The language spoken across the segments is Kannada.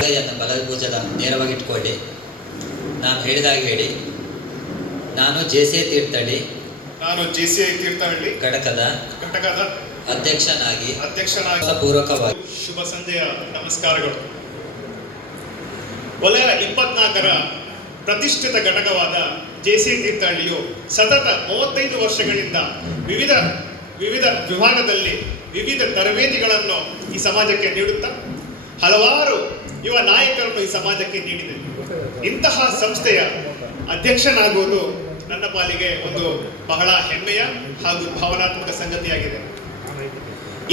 ಕೈಯನ್ನು ಬಲಭುಜದ ನೇರವಾಗಿ ಇಟ್ಕೊಳ್ಳಿ. ನಾನು ಹೇಳಿದಾಗ ಹೇಳಿ. ನಾನು ಜೆಸಿಐ ತೀರ್ಥಹಳ್ಳಿ ಘಟಕದ ಅಧ್ಯಕ್ಷನಾಗಿ ಪೂರ್ವಕವಾಗಿ ಶುಭ ಸಂಜೆಯ ನಮಸ್ಕಾರಗಳು. ವಲಯ 24ರ ಪ್ರತಿಷ್ಠಿತ ಘಟಕವಾದ ಜೆಸಿಐ ತೀರ್ಥಹಳ್ಳಿಯು ಸತತ 35 ವರ್ಷಗಳಿಂದ ವಿವಿಧ ವಿಭಾಗದಲ್ಲಿ ವಿವಿಧ ತರಬೇತಿಗಳನ್ನು ಈ ಸಮಾಜಕ್ಕೆ ನೀಡುತ್ತಾ ಹಲವಾರು ಯುವ ನಾಯಕರನ್ನು ಈ ಸಮಾಜಕ್ಕೆ ನೀಡಿದೆ. ಇಂತಹ ಸಂಸ್ಥೆಯ ಅಧ್ಯಕ್ಷನಾಗುವುದು ನನ್ನ ಪಾಲಿಗೆ ಒಂದು ಬಹಳ ಹೆಮ್ಮೆಯ ಹಾಗೂ ಭಾವನಾತ್ಮಕ ಸಂಗತಿಯಾಗಿದೆ.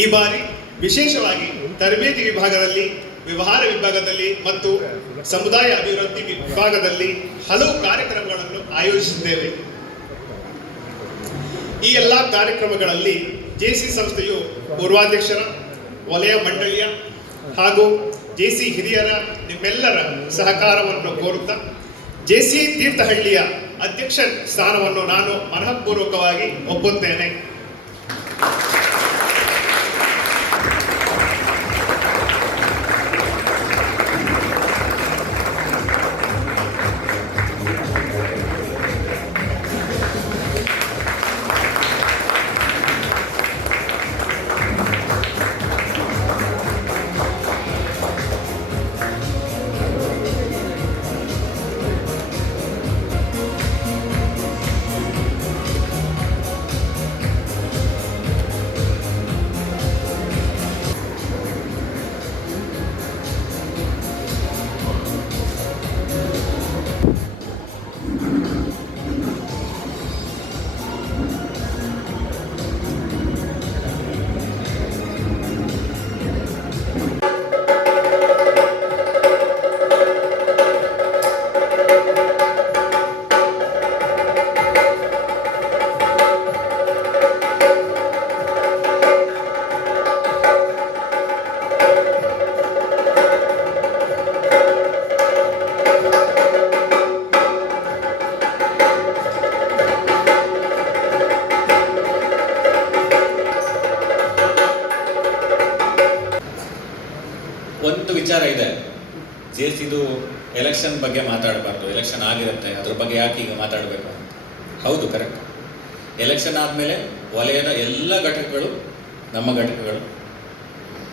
ಈ ಬಾರಿ ವಿಶೇಷವಾಗಿ ತರಬೇತಿ ವಿಭಾಗದಲ್ಲಿ, ವ್ಯವಹಾರ ವಿಭಾಗದಲ್ಲಿ ಮತ್ತು ಸಮುದಾಯ ಅಭಿವೃದ್ಧಿ ವಿಭಾಗದಲ್ಲಿ ಹಲವು ಕಾರ್ಯಕ್ರಮಗಳನ್ನು ಆಯೋಜಿಸಿದ್ದೇವೆ. ಈ ಎಲ್ಲ ಕಾರ್ಯಕ್ರಮಗಳಲ್ಲಿ ಜೆಸಿ ಸಂಸ್ಥೆಯು ಪೂರ್ವಾಧ್ಯಕ್ಷರ, ವಲಯ ಮಂಡಳಿಯ ಹಾಗೂ ಜೆಸಿ ಹಿರಿಯರ ನಿಮ್ಮೆಲ್ಲರ ಸಹಕಾರವನ್ನು ಕೋರುತ್ತಾ ಜೆಸಿ ತೀರ್ಥಹಳ್ಳಿಯ ಅಧ್ಯಕ್ಷ ಸ್ಥಾನವನ್ನು ನಾನು ಮನಃಪೂರ್ವಕವಾಗಿ ಒಪ್ಪುತ್ತೇನೆ. ಒಂದು ವಿಚಾರ ಇದೆ, ಜೆಸಿದು ಎಲೆಕ್ಷನ್ ಬಗ್ಗೆ ಮಾತಾಡಬಾರ್ದು, ಎಲೆಕ್ಷನ್ ಆಗಿರುತ್ತೆ, ಅದ್ರ ಬಗ್ಗೆ ಯಾಕೆ ಈಗ ಮಾತಾಡಬೇಕು ಅಂತ. ಹೌದು, ಕರೆಕ್ಟ್. ಎಲೆಕ್ಷನ್ ಆದಮೇಲೆ ವಲಯದ ಎಲ್ಲ ಘಟಕಗಳು, ನಮ್ಮ ಘಟಕಗಳು,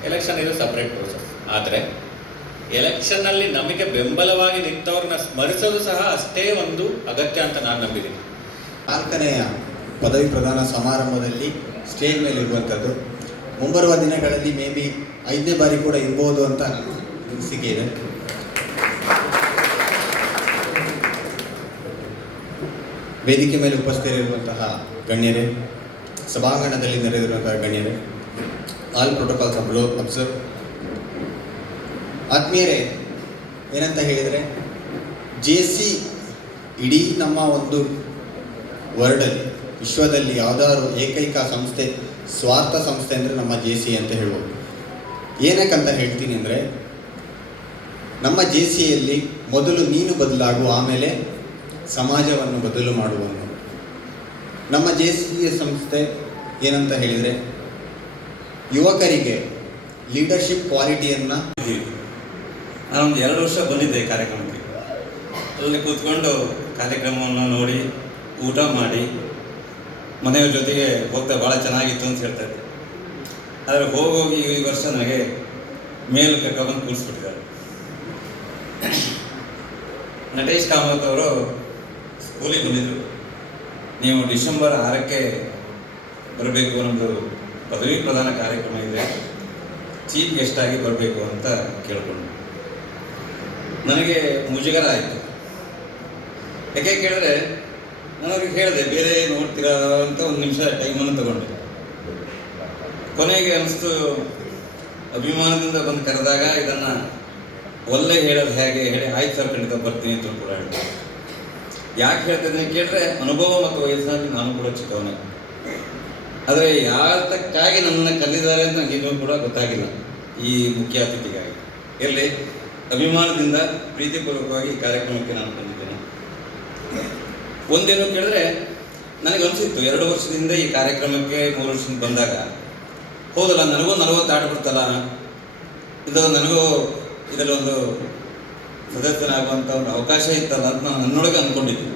ಎಲೆಕ್ಷನ್ ಇದು ಸಪ್ರೇಟ್ ಪ್ರೋಸೆಸ್. ಆದರೆ ಎಲೆಕ್ಷನ್ನಲ್ಲಿ ನಮಗೆ ಬೆಂಬಲವಾಗಿ ನಿಂತವ್ರನ್ನ ಸ್ಮರಿಸೋದು ಸಹ ಅಷ್ಟೇ ಒಂದು ಅಗತ್ಯ ಅಂತ ನಾನು ನಂಬಿದ್ದೀನಿ. 4ನೆಯ ಪದವಿ ಪ್ರದಾನ ಸಮಾರಂಭದಲ್ಲಿ ಸ್ಟೇಜ್ ಮೇಲೆ ಇರುವಂಥದ್ದು ಮುಂಬರುವ ದಿನಗಳಲ್ಲಿ ಮೇ ಬಿ 5ನೇ ಬಾರಿ ಕೂಡ ಇರ್ಬೋದು ಅಂತ ಅನಿಸಿಕೆ ಇದೆ. ವೇದಿಕೆ ಮೇಲೆ ಉಪಸ್ಥಿತರಿರುವಂತಹ ಗಣ್ಯರೇ, ಸಭಾಂಗಣದಲ್ಲಿ ನೆರೆದಿರುವಂತಹ ಗಣ್ಯರೇ, ಆಲ್ ಪ್ರೋಟೋಕಾಲ್ಸ್ ಅಬ್ಸರ್ವ್. ಆತ್ಮೀಯರೇ, ಏನಂತ ಹೇಳಿದರೆ ಜೆಸಿ ಇಡೀ ನಮ್ಮ ಒಂದು ವರ್ಲ್ಡಲ್ಲಿ, ವಿಶ್ವದಲ್ಲಿ ಯಾವುದಾದ್ರು ಏಕೈಕ ಸಂಸ್ಥೆ, ಸ್ವಾರ್ಥ ಸಂಸ್ಥೆ ಅಂದರೆ ನಮ್ಮ ಜೆಸಿ ಅಂತ ಹೇಳ್ಬೋದು. ಏನಕ್ಕಂತ ಹೇಳ್ತೀನಿ ಅಂದರೆ, ನಮ್ಮ ಜೆಸಿಯಲ್ಲಿ ಮೊದಲು ನೀನು ಬದಲಾಗು, ಆಮೇಲೆ ಸಮಾಜವನ್ನು ಬದಲು ಮಾಡುವನು. ನಮ್ಮ ಜೆಸಿಯ ಸಂಸ್ಥೆ ಏನಂತ ಹೇಳಿದರೆ, ಯುವಕರಿಗೆ ಲೀಡರ್ಶಿಪ್ ಕ್ವಾಲಿಟಿಯನ್ನು. ನಾನೊಂದು 2 ವರ್ಷ ಬಂದಿದ್ದೆ ಕಾರ್ಯಕ್ರಮಕ್ಕೆ. ಅಲ್ಲಿ ಕೂತ್ಕೊಂಡು ಕಾರ್ಯಕ್ರಮವನ್ನು ನೋಡಿ, ಊಟ ಮಾಡಿ, ಮನೆಯವ್ರ ಜೊತೆಗೆ ಹೋಗ್ತಾ ಭಾಳ ಚೆನ್ನಾಗಿತ್ತು ಅಂತ ಹೇಳ್ತಾ ಇದ್ದೆ. ಆದರೆ ಹೋಗೋಗಿ ಈ ವರ್ಷ ನನಗೆ ಮೇಲು ಕರ್ಕೊಂಡ್ಬಂದು ಕೂರಿಸ್ಬಿಟ್ಟಿದ್ದಾರೆ. ನಟೇಶ್ ಕಾಮತ್ ಅವರು ಸ್ಕೂಲಿಗೆ ಬಂದಿದ್ದರು. ನೀವು ಡಿಸೆಂಬರ್ 6ಕ್ಕೆ ಬರಬೇಕು, ನಮ್ಮದು ಪದವಿ ಪ್ರದಾನ ಕಾರ್ಯಕ್ರಮ ಇದೆ, ಚೀಫ್ ಗೆಸ್ಟ್ ಆಗಿ ಬರಬೇಕು ಅಂತ ಕೇಳಿಕೊಂಡು ನನಗೆ ಮುಜುಗರ ಆಯಿತು. ಯಾಕೆ ಕೇಳಿದ್ರೆ, ನಾನು ಅವ್ರಿಗೆ ಹೇಳಿದೆ ಬೇರೆ ನೋಡ್ತೀರಾ ಅಂತ 1 ನಿಮಿಷ ಟೈಮನ್ನು ತಗೊಂಡೆ. ಕೊನೆಗೆ ಅನಿಸ್ತು, ಅಭಿಮಾನದಿಂದ ಬಂದು ಕರೆದಾಗ ಇದನ್ನು ಒಳ್ಳೆ ಹೇಳೋದು ಹೇಗೆ ಹೇಳಿ, ಆಯ್ತು ಸರ್ ಖಂಡಿತ ಬರ್ತೀನಿ ಅಂತ ಕೂಡ ಹೇಳಿದೆ. ಯಾಕೆ ಹೇಳ್ತಿದ್ದೀನಿ ಕೇಳಿದ್ರೆ, ಅನುಭವ ಮತ್ತು ವಯಸ್ಸಿನಲ್ಲಿ ನಾನು ಕೂಡ ಚಿಕ್ಕವನೇ. ಆದರೆ ಯಾತಕ್ಕಾಗಿ ನನ್ನನ್ನು ಕರೆದಿದ್ದಾರೆ ಅಂತ ನನಗೆ ಇನ್ನೂ ಕೂಡ ಗೊತ್ತಾಗಿಲ್ಲ. ಈ ಮುಖ್ಯ ಅತಿಥಿಗಾಗಿ ಎಲ್ಲಿ ಅಭಿಮಾನದಿಂದ ಪ್ರೀತಿಪೂರ್ವಕವಾಗಿ ಈ ಕಾರ್ಯಕ್ರಮಕ್ಕೆ ನಾನು ಬಂದಿದ್ದೇನೆ. ಒಂದೇನು ಕೇಳಿದ್ರೆ, ನನಗೆ ಅನಿಸಿತ್ತು 2 ವರ್ಷದಿಂದ ಈ ಕಾರ್ಯಕ್ರಮಕ್ಕೆ 3 ವರ್ಷದಿಂದ ಬಂದಾಗ, ಹೌದಲ್ಲ ನನಗೂ 40 ದಾಟ್ಬಿಡ್ತಲ್ಲ, ಇದು ನನಗೂ ಇದರಲ್ಲೊಂದು ಸದಸ್ಯನಾಗುವಂಥ ಒಂದು ಅವಕಾಶ ಇತ್ತಲ್ಲ ಅಂತ ನಾನು ನನ್ನೊಳಗೆ ಅಂದ್ಕೊಂಡಿದ್ದೆ.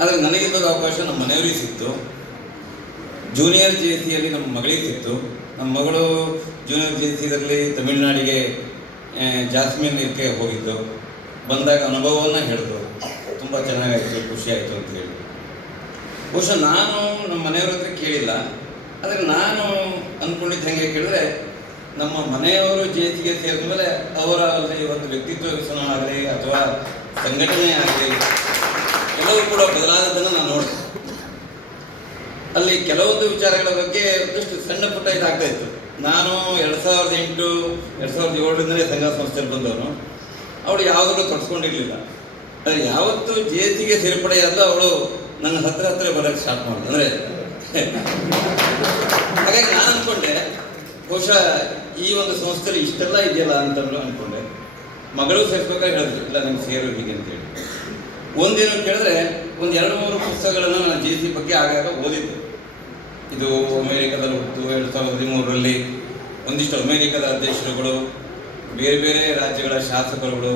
ಆದರೆ ನನಗಿದ್ದ ಅವಕಾಶ ನಮ್ಮ ಮನೆಯವರಿಗೆ ಸಿಕ್ತು. ಜೂನಿಯರ್ ಜೆ ಸಿಯಲ್ಲಿ ನಮ್ಮ ಮಗಳಿಗೆ ಸಿಕ್ತು. ನಮ್ಮ ಮಗಳು ಜೂನಿಯರ್ ಜೆ ಸಿ ಇದರಲ್ಲಿ ತಮಿಳುನಾಡಿಗೆ ಜಾಸ್ಮಿನ್ ಇದಕ್ಕೆ ಹೋಗಿದ್ದು. ಬಂದಾಗ ಅನುಭವವನ್ನು ಹೇಳಿದ್ರು, ತುಂಬ ಚೆನ್ನಾಗಾಯಿತು, ಖುಷಿಯಾಯಿತು ಅಂತ ಹೇಳಿ. ಬಹುಶಃ ನಾನು ನಮ್ಮ ಮನೆಯವ್ರ ಹತ್ರ ಕೇಳಿಲ್ಲ, ಆದರೆ ನಾನು ಅಂದ್ಕೊಂಡಿದ್ದು ಹೆಂಗೆ ಕೇಳಿದ್ರೆ, ನಮ್ಮ ಮನೆಯವರು ಜೆ ಸಿಗೆ ಸೇರಿದ ಮೇಲೆ ಅವರ ಅಲ್ಲಿ ಒಂದು ವ್ಯಕ್ತಿತ್ವ ವಿಕಸನ ಆಗಲಿ ಅಥವಾ ಸಂಘಟನೆ ಆಗಲಿ ಎಲ್ಲವೂ ಕೂಡ ಬದಲಾದದ್ದನ್ನು ನಾನು ನೋಡಿದೆ. ಅಲ್ಲಿ ಕೆಲವೊಂದು ವಿಚಾರಗಳ ಬಗ್ಗೆ ಒಂದಷ್ಟು ಸಣ್ಣ ಪುಟ್ಟ ಇದಾಗ್ತಾ ಇತ್ತು. ನಾನು 2008 2007ರಿಂದಲೇ ಸಂಘ ಸಂಸ್ಥೆಯಲ್ಲಿ ಬಂದವನು. ಅವಳು ಯಾವುದನ್ನು ತೊಡಸ್ಕೊಂಡಿರಲಿಲ್ಲ. ಆದರೆ ಯಾವತ್ತು ಜೆ ಸಿಗೆ ಸೇರ್ಪಡೆಯಾದ ಅವಳು ನನ್ನ ಹತ್ರ ಬರೋಕ್ಕೆ ಸ್ಟಾರ್ಟ್ ಮಾಡಿದೆ. ಅಂದರೆ ಹಾಗಾಗಿ ನಾನು ಅಂದ್ಕೊಂಡೆ, ಬಹುಶಃ ಈ ಒಂದು ಸಂಸ್ಥೆಯಲ್ಲಿ ಇಷ್ಟೆಲ್ಲ ಇದೆಯಲ್ಲ ಅಂತ ಅಂದ್ಕೊಂಡೆ. ಮಗಳು ಸೇರಿಸ್ಬೇಕಾದ್ರೆ ಹೇಳಿದ್ರು, ಇಲ್ಲ ನಂಗೆ ಸೇರು ಹೀಗೆ ಅಂತೇಳಿ. ಒಂದೇನು ಕೇಳಿದ್ರೆ, ಒಂದು 2-3 ಪುಸ್ತಕಗಳನ್ನು ನಾನು ಜೆ ಸಿ ಬಗ್ಗೆ ಆಗಾಗ ಓದಿದ್ದೆ. ಇದು ಅಮೇರಿಕಾದಲ್ಲಿ ಹುಟ್ಟು 2013ರಲ್ಲಿ ಒಂದಿಷ್ಟು ಅಮೇರಿಕದ ಅಧ್ಯಕ್ಷರುಗಳು, ಬೇರೆ ಬೇರೆ ರಾಜ್ಯಗಳ ಶಾಸಕರುಗಳು,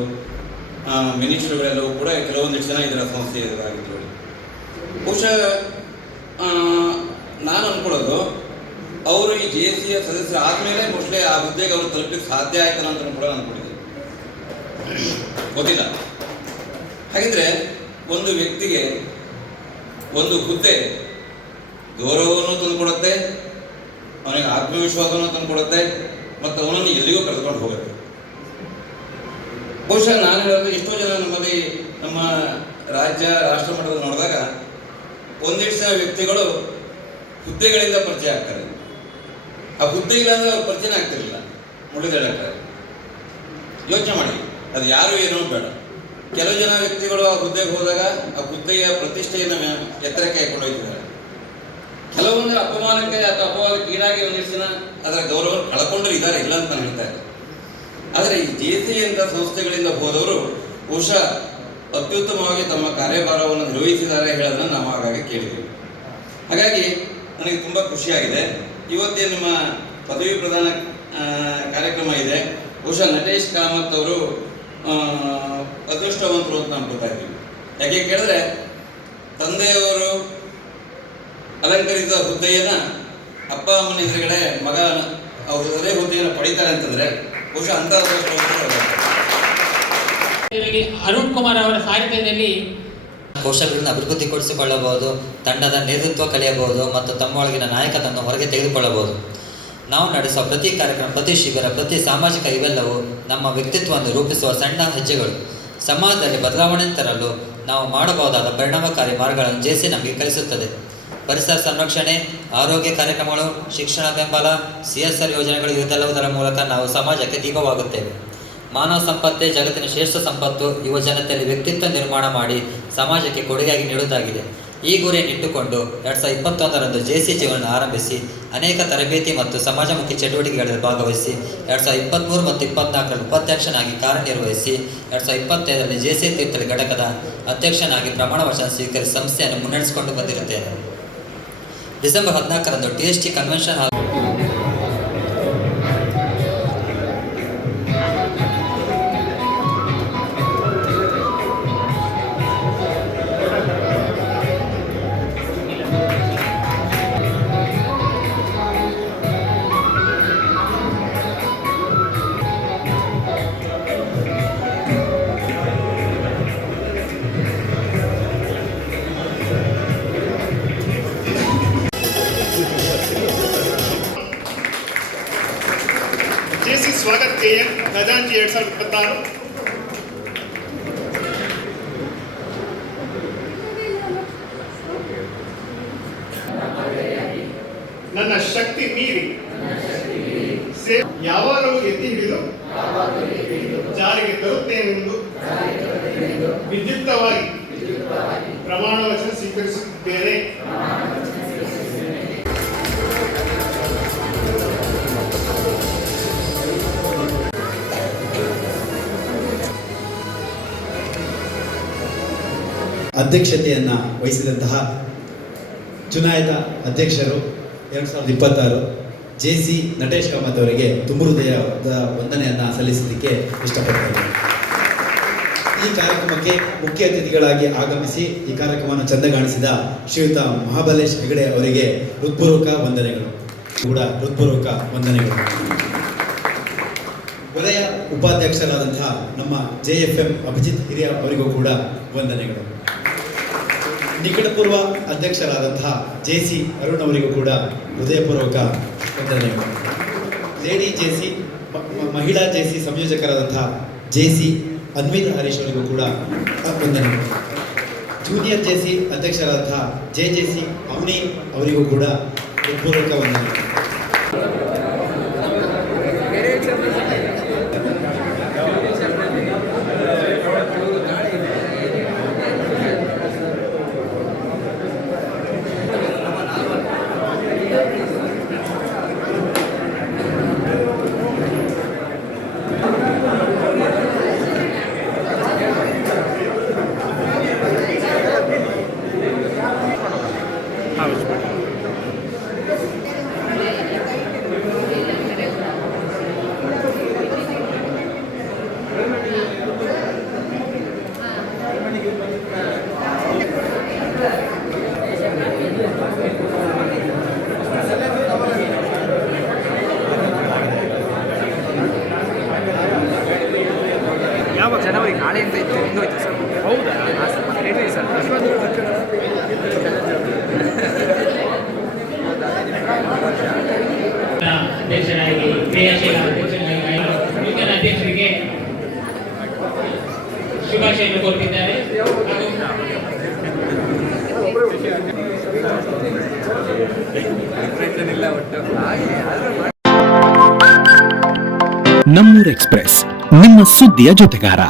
ಮಿನಿಸ್ಟರ್ಗಳೆಲ್ಲವೂ ಕೂಡ ಕೆಲವೊಂದಿಷ್ಟು ಜನ ಇದರ ಸಂಸ್ಥೆ ಎದುರಾಗಿದ್ದರು. ಬಹುಶಃ ನಾನು ಅಂದ್ಕೊಳ್ಳೋದು, ಅವರು ಈ ಜೆ ಸಿಯ ಸದಸ್ಯರು ಆದಮೇಲೆ ಮೋಸ್ಟ್ಲಿ ಆ ಹುದ್ದೆಗೆ ಅವರು ತಲುಪಲಿಕ್ಕೆ ಸಾಧ್ಯ ಆಯ್ತಲ್ಲ ಅಂತ ಕೂಡ ಅಂದ್ಕೊಂಡಿದ್ದೆ, ಗೊತ್ತಿಲ್ಲ. ಹಾಗಿದ್ರೆ ಒಂದು ವ್ಯಕ್ತಿಗೆ ಒಂದು ಹುದ್ದೆ ಗೌರವವನ್ನು ತಂದುಕೊಡುತ್ತೆ, ಅವನಿಗೆ ಆತ್ಮವಿಶ್ವಾಸವನ್ನು ತಂದುಕೊಡುತ್ತೆ, ಮತ್ತು ಅವನನ್ನು ಎಲ್ಲಿಗೂ ಕರೆದುಕೊಂಡು ಹೋಗುತ್ತೆ. ಬಹುಶಃ ನಾನು ಹೇಳೋದು, ಎಷ್ಟೋ ಜನ ನಮ್ಮಲ್ಲಿ ನಮ್ಮ ರಾಷ್ಟ್ರ ಮಟ್ಟದಲ್ಲಿ ನೋಡಿದಾಗ ಒಂದಿಷ್ಟು ಜನ ವ್ಯಕ್ತಿಗಳು ಹುದ್ದೆಗಳಿಂದ ಪರಿಚಯ ಆಗ್ತಾರೆ. ಆ ಹುದ್ದೆ ಇಲ್ಲಾಂದ್ರೆ ಅವ್ರು ಪರಿಚಯ ಆಗ್ತಿರಲಿಲ್ಲ, ಮುಳಿದೇಳಾಗ್ತಾರೆ. ಯೋಚನೆ ಮಾಡಿ, ಅದು ಯಾರು ಏನೋ ಬೇಡ. ಕೆಲವು ಜನ ವ್ಯಕ್ತಿಗಳು ಆ ಹುದ್ದೆಗೆ ಹೋದಾಗ ಆ ಹುದ್ದೆಯ ಪ್ರತಿಷ್ಠೆಯನ್ನು ಎತ್ತರಕ್ಕೆ ಹಾಕೊಂಡು ಹೋಗ್ತಿದ್ದಾರೆ. ಕೆಲವೊಂದು ಅಪಮಾನಕ್ಕೆ ಅಥವಾ ಅಪವಾದಕ್ಕೆ ಈಡಾಗಿ ಒಂದಿಷ್ಟು ಜನ ಅದರ ಗೌರವವನ್ನು ಕಳ್ಕೊಂಡ್ರು ಇದ್ದಾರೆ, ಇಲ್ಲ ಅಂತ ನಾನು ಹೇಳ್ತಾ ಇದ್ದೆ. ಆದರೆ ಈ ಜೆ ಸಿ ಅಂತ ಸಂಸ್ಥೆಗಳಿಂದ ಹೋದವರು ಬಹುಶಃ ಅತ್ಯುತ್ತಮವಾಗಿ ತಮ್ಮ ಕಾರ್ಯಭಾರವನ್ನು ನಿರ್ವಹಿಸಿದ್ದಾರೆ ಹೇಳೋದನ್ನು ನಾವು ಆಗಾಗ ಕೇಳಿದ್ದೀವಿ. ಹಾಗಾಗಿ ನನಗೆ ತುಂಬ ಖುಷಿಯಾಗಿದೆ. ಇವತ್ತೇ ನಮ್ಮ ಪದವಿ ಪ್ರದಾನ ಕಾರ್ಯಕ್ರಮ ಇದೆ. ಬಹುಶಃ ನಟೇಶ್ ಕಾಮತ್ ಅವರು ಅದೃಷ್ಟವಂತರು ಅಂತ ನಾವು ಗೊತ್ತಾ ಇದ್ದೀವಿ. ಯಾಕೆ ಕೇಳಿದ್ರೆ, ತಂದೆಯವರು ಅಲಂಕರಿಸಿದ ಹುದ್ದೆಯನ್ನು ಅಪ್ಪ ಅಮ್ಮನ ಎದುರುಗಡೆ ಮಗ ಅವರು ಅದೇ ಹುದ್ದೆಯನ್ನು ಪಡಿತಾರೆ ಅಂತಂದರೆ ಬಹುಶಃ ಅಂಥ ಅರುಣ್ ಕುಮಾರ್ ಅವರ ಸಾಹಿತ್ಯದಲ್ಲಿ ಕೌಶಲ್ಯಗಳನ್ನು ಅಭಿವೃದ್ಧಿಗೊಳಿಸಿಕೊಳ್ಳಬಹುದು, ತಂಡದ ನೇತೃತ್ವ ಕಲಿಯಬಹುದು ಮತ್ತು ತಮ್ಮೊಳಗಿನ ನಾಯಕನನ್ನು ಹೊರಗೆ ತೆಗೆದುಕೊಳ್ಳಬಹುದು. ನಾವು ನಡೆಸುವ ಪ್ರತಿ ಕಾರ್ಯಕ್ರಮ, ಪ್ರತಿ ಶಿಬಿರ, ಪ್ರತಿ ಸಾಮಾಜಿಕ ಇವೆಲ್ಲವೂ ನಮ್ಮ ವ್ಯಕ್ತಿತ್ವವನ್ನು ರೂಪಿಸುವ ಸಣ್ಣ ಹೆಜ್ಜೆಗಳು. ಸಮಾಜದಲ್ಲಿ ಬದಲಾವಣೆ ತರಲು ನಾವು ಮಾಡಬಹುದಾದ ಪರಿಣಾಮಕಾರಿ ಮಾರ್ಗಗಳನ್ನು ಜೆ ಸಿ ನಮಗೆ ಕಲಿಸುತ್ತದೆ. ಪರಿಸರ ಸಂರಕ್ಷಣೆ, ಆರೋಗ್ಯ ಕಾರ್ಯಕ್ರಮಗಳು, ಶಿಕ್ಷಣ ಬೆಂಬಲ, CSR ಯೋಜನೆಗಳು ಇವೆಲ್ಲವುದರ ಮೂಲಕ ನಾವು ಸಮಾಜಕ್ಕೆ ದೀಪವಾಗುತ್ತೇವೆ. ಮಾನವ ಸಂಪತ್ತೇ ಜಗತ್ತಿನ ಶ್ರೇಷ್ಠ ಸಂಪತ್ತು. ಯುವ ಜನತೆಯಲ್ಲಿ ವ್ಯಕ್ತಿತ್ವ ನಿರ್ಮಾಣ ಮಾಡಿ ಸಮಾಜಕ್ಕೆ ಕೊಡುಗೆಯಾಗಿ ನೀಡುವುದಾಗಿದೆ. ಈ ಗುರಿಯನ್ನಿಟ್ಟುಕೊಂಡು 2021ರಂದು ಜೆ ಸಿ ಜೀವನ ಆರಂಭಿಸಿ ಅನೇಕ ತರಬೇತಿ ಮತ್ತು ಸಮಾಜಮುಖಿ ಚಟುವಟಿಕೆಗಳಲ್ಲಿ ಭಾಗವಹಿಸಿ 2023 ಮತ್ತು 2024ರಲ್ಲಿ ಉಪಾಧ್ಯಕ್ಷನಾಗಿ ಕಾರ್ಯನಿರ್ವಹಿಸಿ 2025ರಲ್ಲಿ ಜೆ ಸಿ ತೀರ್ಥಹಳ್ಳಿ ಘಟಕದ ಅಧ್ಯಕ್ಷನಾಗಿ ಪ್ರಮಾಣ ವಚನ ಸ್ವೀಕರಿಸಿ ಸಂಸ್ಥೆಯನ್ನು ಮುನ್ನಡೆಸಿಕೊಂಡು ಬಂದಿರುತ್ತೇನೆ. ಡಿಸೆಂಬರ್ 14ರಂದು TST convention hall JC Swagath KN ಖಜಾಂಚಿ 2026. ನನ್ನ ಶಕ್ತಿ ಮೀರಿ ಯಾವಾಗಲೂ ಎತ್ತಿ ಹಿಡಿದು ಜಾರಿಗೆ ತರುತ್ತೇನೆಂದು ವಿದ್ಯುಕ್ತವಾಗಿ ಪ್ರಮಾಣ ವಚನ ಸ್ವೀಕರಿಸುತ್ತೇನೆ. ಅಧ್ಯಕ್ಷತೆಯನ್ನು ವಹಿಸಿದಂತಹ ಚುನಾಯಿತ ಅಧ್ಯಕ್ಷರು 2026 JC ನಟೇಶ್ ಕಾಮತ್ ಅವರಿಗೆ ತುಂಬ ಹೃದಯದ ವಂದನೆಯನ್ನು ಸಲ್ಲಿಸಲಿಕ್ಕೆ ಇಷ್ಟಪಡ್ತೇನೆ. ಈ ಕಾರ್ಯಕ್ರಮಕ್ಕೆ ಮುಖ್ಯ ಅತಿಥಿಗಳಾಗಿ ಆಗಮಿಸಿ ಈ ಕಾರ್ಯಕ್ರಮವನ್ನು ಚಂದಗಾಣಿಸಿದ ಶ್ರೀಯುತ ಮಹಾಬಲೇಶ್ ಹೆಗಡೆ ಅವರಿಗೆ ಹೃತ್ಪೂರ್ವಕ ವಂದನೆಗಳು. ವಲಯ ಉಪಾಧ್ಯಕ್ಷರಾದಂತಹ ನಮ್ಮ JFM ಅಭಿಜಿತ್ ಹಿರಿಯ ಅವರಿಗೂ ಕೂಡ ವಂದನೆಗಳು. ನಿಕಟಪೂರ್ವ ಅಧ್ಯಕ್ಷರಾದಂತಹ JC ಅರುಣ್ ಅವರಿಗೂ ಕೂಡ ಹೃದಯಪೂರ್ವಕ ವಂದನೆಗಳು. ಲೇಡಿ JC ಮಹಿಳಾ JC ಸಂಯೋಜಕರಾದಂತಹ JC ಅನ್ವಿತ್ ಹರೀಶ್ ಅವರಿಗೂ ಕೂಡ ವಂದನೆಗಳು. ಜೂನಿಯರ್ JC ಅಧ್ಯಕ್ಷರಾದಂತಹ JJC ಅವನಿ ಅವರಿಗೂ ಕೂಡ ಹೃತ್ಪೂರ್ವಕ ವಂದನೆಗಳು. ಜನವರಿ ನಾಳೆಯಿಂದ ಇತ್ತು ಇಂದೋಯ್ತು ಸರ್. ಹೌದಾ? ಹೇಳಿ ಸರ್. ಅಧ್ಯಕ್ಷರಾಗಿ ಕ್ರಿಯಾಶೀಲ ಅಧ್ಯಕ್ಷರಾಗಿ ನೂತನ ಅಧ್ಯಕ್ಷರಿಗೆ ಶುಭಾಶಯವನ್ನು ಕೋರುತ್ತಿದ್ದಾರೆ. ನಮ್ಮೂರ್ ಎಕ್ಸ್‌ಪ್ರೆಸ್ ನಿಮ್ಮ ಸುದ್ದಿಯ ಜೊತೆಗಾರ.